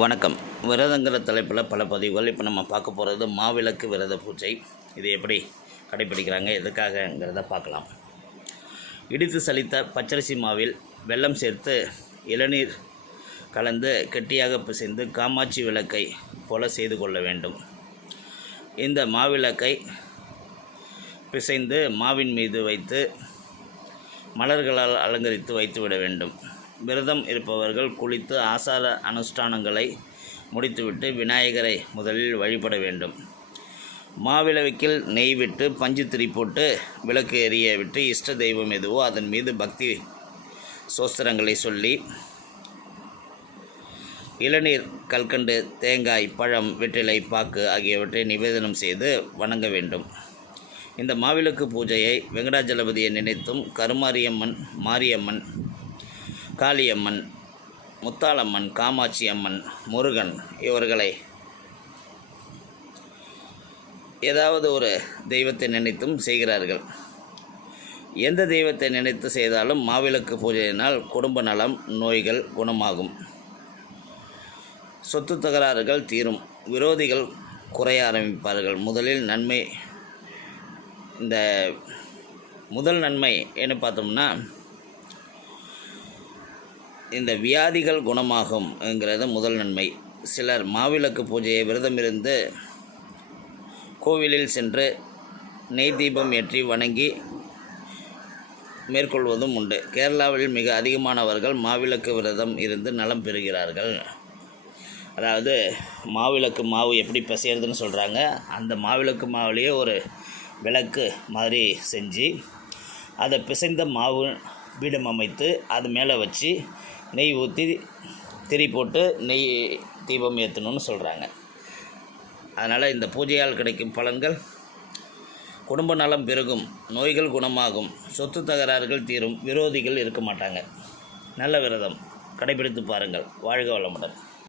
வணக்கம். விரதங்கிற தலைப்பில் பல பதிவுகள் இப்போ நம்ம பார்க்க போகிறது மாவிளக்கு விரத பூஜை. இது எப்படி கடைப்பிடிக்கிறாங்க எதுக்காகங்கிறத பார்க்கலாம். இடித்து சலித்த பச்சரிசி மாவில் வெள்ளம் சேர்த்து இளநீர் கலந்து கெட்டியாக பிசைந்து காமாட்சி விளக்கை போல செய்து கொள்ள வேண்டும். இந்த மாவிளக்கை பிசைந்து மாவின் மீது வைத்து மலர்களால் அலங்கரித்து வைத்துவிட வேண்டும். விரதம் இருப்பவர்கள் குளித்து ஆசார அனுஷ்டானங்களை முடித்துவிட்டு விநாயகரை முதலில் வழிபட வேண்டும். மாவிளவுக்கில் நெய் விட்டு பஞ்சு திரி போட்டு விளக்கு எரிய விட்டு இஷ்ட தெய்வம் எதுவோ அதன் மீது பக்தி சோஸ்திரங்களை சொல்லி இளநீர் கல்கண்டு தேங்காய் பழம் வெற்றிலை பாக்கு ஆகியவற்றை நிவேதனம் செய்து வணங்க வேண்டும். இந்த மாவிளக்கு பூஜையை வெங்கடாஜலபதியை நினைத்தும் கருமாரியம்மன் மாரியம்மன் காளியம்மன் முத்தாளம்மன் காமாட்சி அம்மன் முருகன் இவர்களை ஏதாவது ஒரு தெய்வத்தை நினைத்தும் செய்கிறார்கள். எந்த தெய்வத்தை நினைத்து செய்தாலும் மாவிளக்கு பூஜையினால் குடும்ப நலம் நோய்கள் குணமாகும். சொத்து தகராறுகள் தீரும். விரோதிகள் குறைய ஆரம்பிப்பார்கள். முதலில் நன்மை இந்த முதல் நன்மை என்ன பார்த்தோம்னா இந்த வியாதிகள் குணமாகும்ங்கிறது முதல் நன்மை. சிலர் மாவிளக்கு பூஜையை விரதமிருந்து கோவிலில் சென்று நெய் தீபம் ஏற்றி வணங்கி மேற்கொள்வதும் உண்டு. கேரளாவில் மிக அதிகமானவர்கள் மாவிளக்கு விரதம் இருந்து நலம் பெறுகிறார்கள். அதாவது மாவிளக்கு மாவு எப்படி பிசையிறதுன்னு சொல்கிறாங்க அந்த மாவிளக்கு மாவுலேயே ஒரு விளக்கு மாதிரி செஞ்சு அதை பிசைந்த மாவு பீடம் அமைத்து அது மேலே வச்சு நெய் ஊற்றி திரி போட்டு நெய் தீபம் ஏற்றணும்னு சொல்கிறாங்க அதனால் இந்த பூஜையால் கிடைக்கும் பலன்கள் குடும்ப நலம் பெருகும் நோய்கள் குணமாகும் சொத்து தகராறுகள் தீரும் விரோதிகள் இருக்க மாட்டாங்க. நல்ல விரதம் கடைபிடித்து பாருங்கள். வாழ்க வளமுடன்.